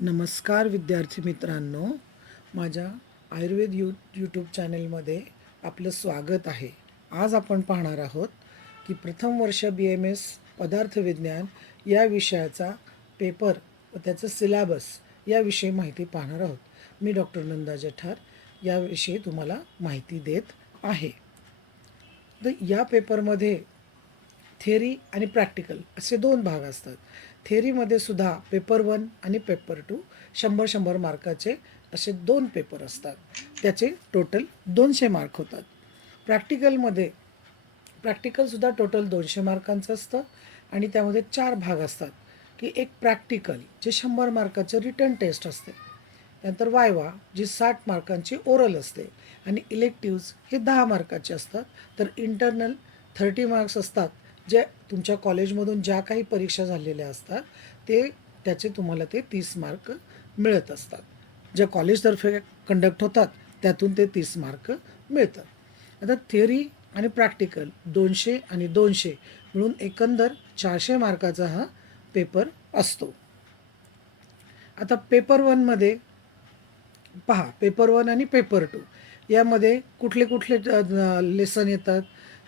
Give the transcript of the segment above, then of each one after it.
नमस्कार विद्यार्थी मित्रांनो, माझ्या आयुर्वेद यूट्यूब चॅनलमध्ये आपलं स्वागत आहे. आज आपण पाहणार आहोत की प्रथम वर्ष BMS पदार्थविज्ञान या विषयाचा पेपर व त्याचं सिलॅबस याविषयी माहिती पाहणार आहोत. मी डॉक्टर नंदा जठार याविषयी तुम्हाला माहिती देत आहे. तर या पेपरमध्ये थेरी आणि प्रॅक्टिकल असे दोन भाग असतात. थेरीमध्ये सुद्धा पेपर 1 आणि पेपर 2 100 मार्काचे असे दोन पेपर असतात. त्याचे टोटल 200 मार्क होतात. प्रॅक्टिकलसुद्धा टोटल 200 मार्कांचं असतं आणि त्यामध्ये 4 भाग असतात की एक प्रॅक्टिकल जे 100 मार्काचं रिटर्न टेस्ट असते, त्यानंतर वायवा जी 60 मार्कांची ओरल असते आणि इलेक्टिव्ज हे 10 मार्काचे असतात. तर इंटरनल 30 मार्क्स असतात, जे तुमच्या कॉलेजमधून ज्या काही परीक्षा झालेल्या असतात त्याचे तुम्हाला ते 30 मार्क मिळत असतात. ज्या कॉलेजतर्फे कंडक्ट होतात त्यातून ते 30 मार्क मिळतात. आता थिअरी आणि प्रॅक्टिकल 200 आणि 200 मिळून एकंदर 400 मार्काचा हा पेपर असतो. आता पेपर 1मध्ये पहा, पेपर 1 आणि पेपर 2 यामध्ये कुठले कुठले लेसन येतात.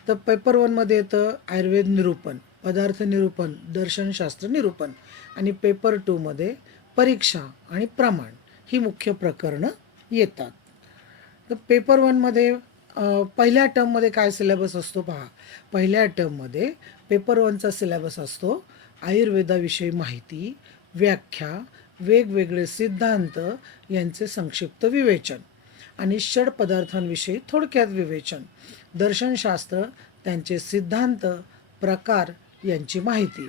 तर पेपर 1मध्ये येतं आयुर्वेद निरूपण, पदार्थ निरूपण, दर्शनशास्त्र निरूपण आणि पेपर 2मध्ये परीक्षा आणि प्रमाण ही मुख्य प्रकरणं येतात. तर पेपर 1मध्ये पहिल्या टर्ममध्ये काय सिलेबस असतो पहा. पहिल्या टर्ममध्ये पेपर 1चा सिलेबस असतो आयुर्वेदाविषयी माहिती, व्याख्या, वेगवेगळे सिद्धांत यांचे संक्षिप्त विवेचन आणि षड पदार्थांविषयी थोडक्यात विवेचन, दर्शनशास्त्र, त्यांचे सिद्धांत, प्रकार यांची माहिती.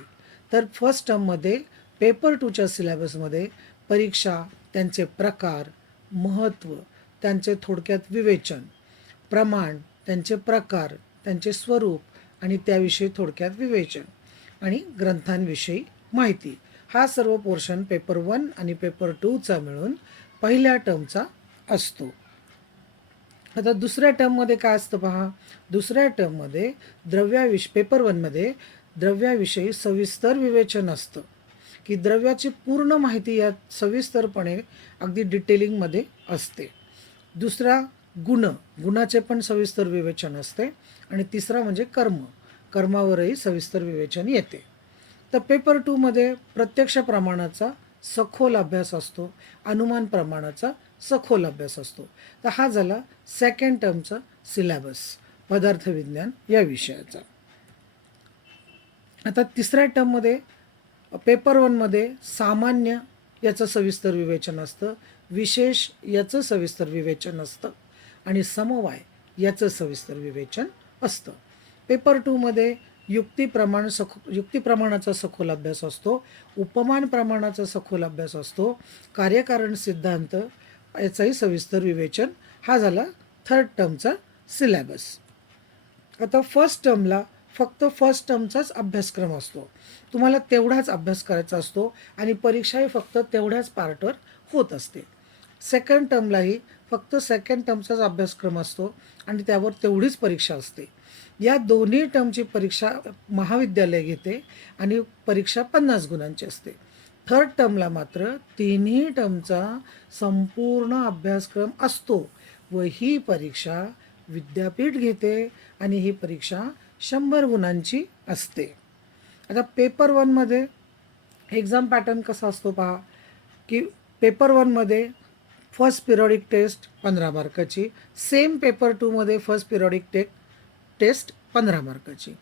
तर फर्स्ट टर्ममध्ये पेपर 2च्या सिलेबसमध्ये परीक्षा, त्यांचे प्रकार, महत्त्व, त्यांचे थोडक्यात विवेचन, प्रमाण, त्यांचे प्रकार, त्यांचे स्वरूप आणि त्याविषयी थोडक्यात विवेचन आणि ग्रंथांविषयी माहिती, हा सर्व पोर्शन पेपर 1 आणि पेपर 2चा मिळून पहिल्या टर्मचा असतो. आता दुसऱ्या टर्ममध्ये काय असतं पहा. दुसऱ्या टर्ममध्ये पेपर 1मध्ये द्रव्याविषयी सविस्तर विवेचन असतं की द्रव्याची पूर्ण माहिती यात सविस्तरपणे अगदी डिटेलिंगमध्ये असते. दुसरा गुणाचे पण सविस्तर विवेचन असते आणि तिसरा म्हणजे कर्मावरही सविस्तर विवेचन येते. तर पेपर 2मध्ये प्रत्यक्ष प्रमाणाचा सखोल अभ्यास असतो, अनुमान प्रमाणाचा सखोल अभ्यास असतो. तर हा झाला सेकंड टर्मचा सिलॅबस पदार्थविज्ञान या विषयाचा. आता तिसऱ्या टर्ममध्ये पेपर 1मध्ये सामान्य याचं सविस्तर विवेचन असतं, विशेष याचं सविस्तर विवेचन असतं आणि समवाय याचं सविस्तर विवेचन असतं. पेपर 2मध्ये युक्तिप्रमाणाचा सखोल अभ्यास असतो, उपमान प्रमाणाचा सखोल अभ्यास असतो, कार्यकारण सिद्धांत याचाही सविस्तर विवेचन. हा झाला थर्ड टर्मचा सिलॅबस. आता फर्स्ट टर्मला फक्त फर्स्ट टर्मचाच अभ्यासक्रम असतो, तुम्हाला तेवढाच अभ्यास करायचा असतो आणि परीक्षाही फक्त तेवढ्याच पार्टवर होत असते. सेकंड टर्मलाही फक्त सेकंड टर्मचाच अभ्यासक्रम असतो आणि त्यावर तेवढीच परीक्षा असते. या दोन्ही टर्मची परीक्षा महाविद्यालय घेते आणि परीक्षा 50 गुणांची असते. थर्ड टर्मला मात्र तिन्ही टर्मचा संपूर्ण अभ्यासक्रम असतो व ही परीक्षा विद्यापीठ घेते आणि ही परीक्षा 100 गुणांची असते. आता पेपर 1मध्ये एक्झाम पॅटर्न कसा असतो पहा की पेपर 1मध्ये फर्स्ट पिरियडिक टेस्ट 15 मार्काची, सेम पेपर 2मध्ये फर्स्ट पिरियडिक टेस्ट 15 मार्काची,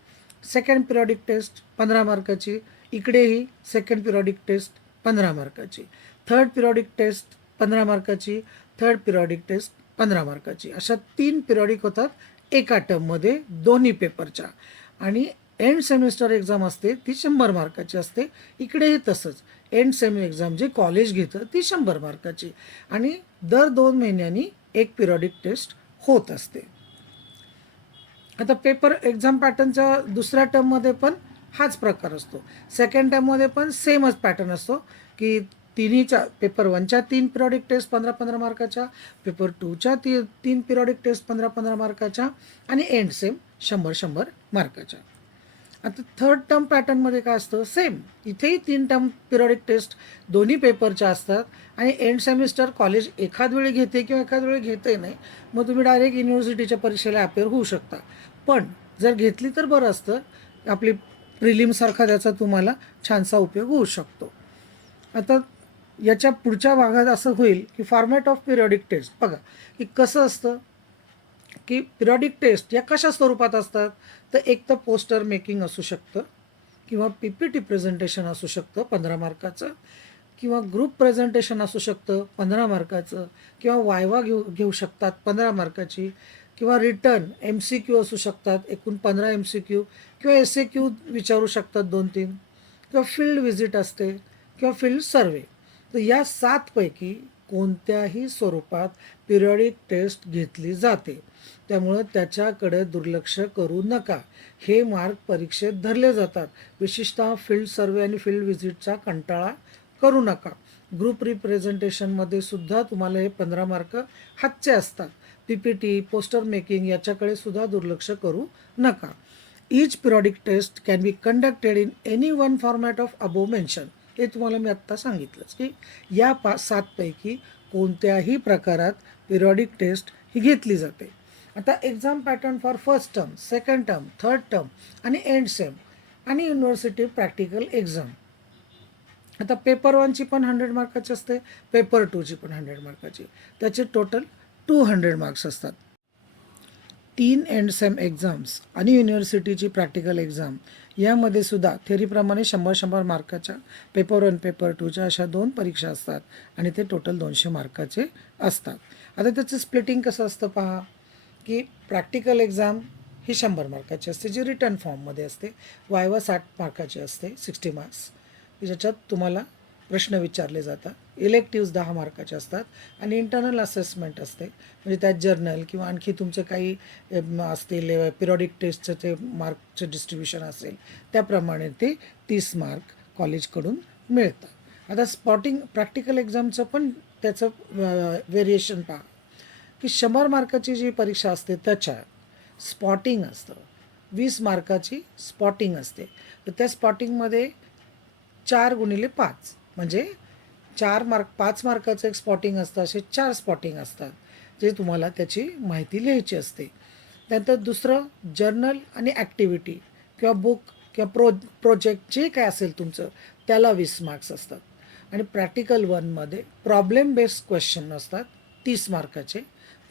सेकंड पिरियडिक टेस्ट 15 मार्काची, इकडेही सेकंड पिरियडिक टेस्ट 15 मार्काची, थर्ड पिरियडिक टेस्ट 15 मार्काची, थर्ड पिरियडिक टेस्ट 15 मार्काची, अशा 3 पिरियडिक होतात एका टर्ममध्ये दोन्ही पेपरच्या. आणि एंड सेमिस्टर एक्झाम असते ती 100 मार्काची असते. इकडेही तसंच एंड सेमी एक्झाम जे कॉलेज घेतं ती 100 मार्काची आणि दर 2 महिन्यांनी एक पिरियडिक टेस्ट होत असते. आता पेपर एक्झाम पॅटर्नचा दुसऱ्या टर्ममध्ये पण हाच प्रकार असतो. सेकंड टर्ममध्ये पण सेमच पॅटर्न असतो की तिन्हीच्या पेपर 1च्या 3 पिरियडिक टेस्ट 15-15 मार्काच्या, पेपर 2च्या 3 पिरियडिक टेस्ट 15-15 मार्काच्या आणि एंड सेम 100-100 मार्काच्या. आता थर्ड टर्म पॅटर्नमध्ये काय असतं, सेम इथेही 3 टर्म पिरियडिक टेस्ट दोन्ही पेपरच्या असतात आणि एंड सेमिस्टर कॉलेज एखाद वेळी घेते किंवा एखाद वेळी घेते नाही, मग तुम्ही डायरेक्ट युनिव्हर्सिटीच्या परीक्षेला अपेअर होऊ शकता. पण जर घेतली तर बरं असतं, आपली प्रिलिमसारखा त्याचा तुम्हाला छानसा उपयोग होऊ शकतो. आता याच्या पुढच्या भागात असं होईल की फॉर्मॅट ऑफ पिरियडिक टेस्ट बघा की कसं असतं, की पिरियडिक टेस्ट या कशा स्वरूपात असतात, तर एक तर पोस्टर मेकिंग असू शकतं किंवा PPT प्रेझेंटेशन असू शकतं 15 मार्काचं, किंवा ग्रुप प्रेझेंटेशन असू शकतं 15 मार्काचं, किंवा वायवा घेऊ शकतात 15 मार्काची, किंवा रिटर्न MCQ असू शकतात एकूण 15 MCQ, किंवा SAQ विचारू शकतात 2-3, किंवा फील्ड व्हिजिट असते किंवा फील्ड सर्वे. तर या 7 पैकी कोणत्याही स्वरूपात पिरियडिक टेस्ट घेतली जाते. त्यामुळं त्याच्याकडे दुर्लक्ष करू नका. हे मार्क परीक्षेत धरले जातात. विशेषतः फील्ड सर्वे आणि फील्ड व्हिजिटचा कंटाळा करू नका. ग्रुप रिप्रेझेंटेशनमध्ये सुद्धा तुम्हाला हे 15 मार्क हातचे असतात. PPT, पोस्टर मेकिंग याच्याकडे सुद्धा दुर्लक्ष करू नका. Each periodic test can be conducted in any one format of above mention. हे तुम्हाला मी आत्ता सांगितलंच की या 5-7 पैकी कोणत्याही प्रकारात पिरियडिक टेस्ट ही घेतली जाते. आता exam pattern for first term, second term, third term आणि एंड सेम आणि युनिव्हर्सिटी प्रॅक्टिकल एक्झाम. आता पेपर 1ची पण 100 मार्काची असते, पेपर 2ची पण 100 मार्काची. त्याचे टोटल 200 मार्क्स असतात. 3 एंड सेम एक्झाम्स आणि युनिव्हर्सिटीची प्रॅक्टिकल एक्झाम यामध्ये सुद्धा थेअरीप्रमाणे 100-100 मार्काच्या पेपर 1, पेपर 2च्या अशा 2 परीक्षा असतात आणि ते टोटल 200 मार्काचे असतात. आता त्याचं स्प्लिटिंग कसं असतं पहा, की प्रॅक्टिकल एक्झाम ही 100 मार्काची असते जी रिटर्न फॉर्ममध्ये असते. वायवा 60 मार्काची असते 60 मार्क्स, ज्याच्यात तुम्हाला प्रश्न विचारले जातात. इलेक्टिव्स 10 मार्काचे असतात आणि इंटरनल असेसमेंट असते, म्हणजे त्यात जर्नल किंवा आणखी तुमचं काही असतील पिरियडिक टेस्टचं ते मार्कचं डिस्ट्रीब्युशन असेल त्याप्रमाणे ते 30 मार्क कॉलेजकडून मिळतात. आता स्पॉटिंग प्रॅक्टिकल एक्झामचं पण त्याचं व्हेरिएशन पहा, की 100 मार्काची जी परीक्षा असते त्याच्यात स्पॉटिंग असतं, 20 मार्काची स्पॉटिंग असते. तर त्या स्पॉटिंगमध्ये 4x5 म्हणजे 5 मार्काचं एक स्पॉटिंग असतं, असे 4 स्पॉटिंग असतात जे तुम्हाला त्याची माहिती लिहायची असते. त्यानंतर दुसरं जर्नल आणि ॲक्टिव्हिटी किंवा बुक किंवा प्रोजेक्ट जे काय असेल तुमचं त्याला 20 मार्क्स असतात. आणि प्रॅक्टिकल 1मध्ये प्रॉब्लेम बेस्ड क्वेश्चन असतात 30 मार्काचे.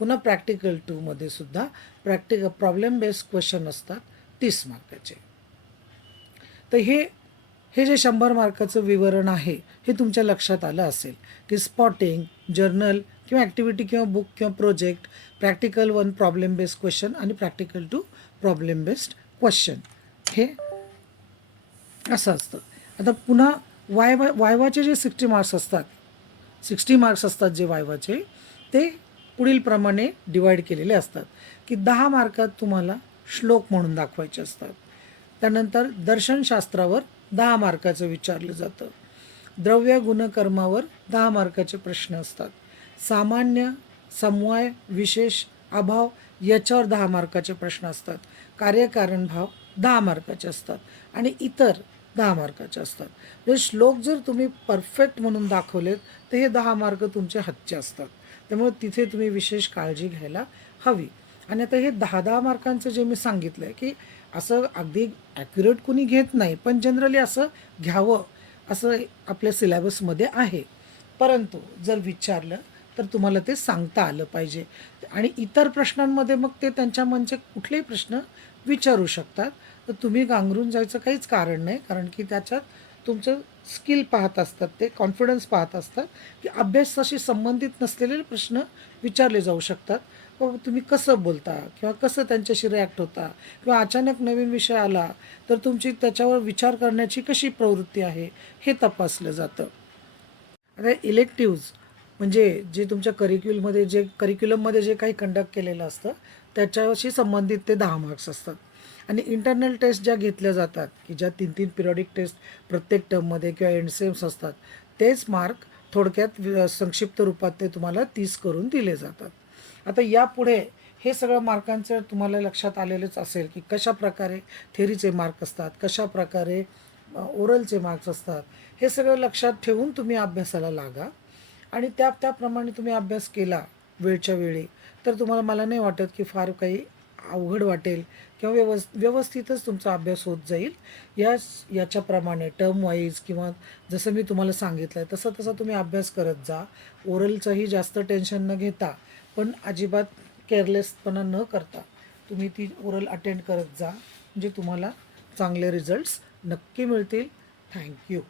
पुन्हा प्रॅक्टिकल 2मध्ये सुद्धा प्रॉब्लेम बेस्ड क्वेश्चन असतात 30 मार्काचे. तर हे जे 100 मार्काचं विवरण आहे हे तुमच्या लक्षात आलं असेल, की स्पॉटिंग, जर्नल किंवा ॲक्टिव्हिटी किंवा बुक किंवा project, practical 1 problem based question आणि प्रॅक्टिकल 2 प्रॉब्लेम बेस्ड क्वेश्चन, हे असं असतं. आता पुन्हा वायवाचे जे 60 मार्क्स असतात, 60 मार्क्स असतात जे वायवाचे, ते पुढीलप्रमाणे डिवाईड केलेले असतात, की 10 मार्कात तुम्हाला श्लोक म्हणून दाखवायचे असतात. त्यानंतर दर्शनशास्त्रावर 10 मार्काचं विचारलं जातं. द्रव्य गुणकर्मावर 10 मार्काचे प्रश्न असतात. सामान्य, समवाय, विशेष, अभाव याच्यावर 10 मार्काचे प्रश्न असतात. कार्यकारण भाव 10 मार्काचे असतात आणि इतर 10 मार्काचे असतात. म्हणजे श्लोक जर तुम्ही परफेक्ट म्हणून दाखवलेत तर हे 10 मार्क तुमचे हातचे असतात. त्यामुळे तिथे तुम्ही विशेष काळजी घ्यायला हवी. आणि आता हे 10-10 मार्कांचं जे मी सांगितलं आहे, की असं अगदी ॲक्युरेट कुणी घेत नाही, पण जनरली असं घ्यावं असं आपल्या सिलेबसमध्ये आहे. परंतु जर विचारलं तर तुम्हाला ते सांगता आलं पाहिजे. आणि इतर प्रश्नांमध्ये मग ते त्यांच्या मनचे कुठलेही प्रश्न विचारू शकतात. तर तुम्ही गांगरून जायचं काहीच कारण नाही, कारण की त्याच्यात तुमचं स्किल पाहत असतात, ते कॉन्फिडन्स पाहत असतात, की अभ्यासाशी संबंधित नसलेले प्रश्न विचारले जाऊ शकतात. तुम्ही कसं बोलता किंवा कसं त्यांच्याशी रिॲक्ट होता किंवा अचानक नवीन विषय आला तर तुमची त्याच्यावर विचार करण्याची कशी प्रवृत्ती आहे हे तपासलं जातं. आता इलेक्टिव्ज म्हणजे जे तुमच्या करिक्युलममध्ये जे काही कंडक्ट केलेलं असतं त्याच्याशी संबंधित ते 10 मार्क्स असतात. आणि इंटरनल टेस्ट ज्या घेतल्या जातात, की ज्या 3-3 पिरियडिक टेस्ट प्रत्येक टर्ममध्ये किंवा एंडसेम्स असतात, तेच मार्क थोडक्यात संक्षिप्त रूपात ते तुम्हाला 30 करून दिले जातात. आता यापुढे हे सगळं मार्कांचं तुम्हाला लक्षात आलेलंच असेल की कशा प्रकारे थेरीचे मार्क असतात, कशा प्रकारे ओरलचे मार्क्स असतात. हे सगळं लक्षात ठेवून तुम्ही अभ्यासाला लागा आणि त्याप्रमाणे तुम्ही अभ्यास केला वेळच्या वेळी तर तुम्हाला मला नाही वाटत की फार काही अवघड वाटेल किंवा व्यवस्थितच तुमचा अभ्यास होत जाईल. याच्याप्रमाणे टर्म वाईज किंवा जसं मी तुम्हाला सांगितलं आहे तसं तसं तुम्ही अभ्यास करत जा. ओरलचंही जास्त टेन्शन न घेता पण अजिबात केअरलेसपणा न करता तुम्ही ती ओरल अटेंड करत जा म्हणजे तुम्हाला चांगले रिझल्ट्स नक्की मिळतील. थँक्यू.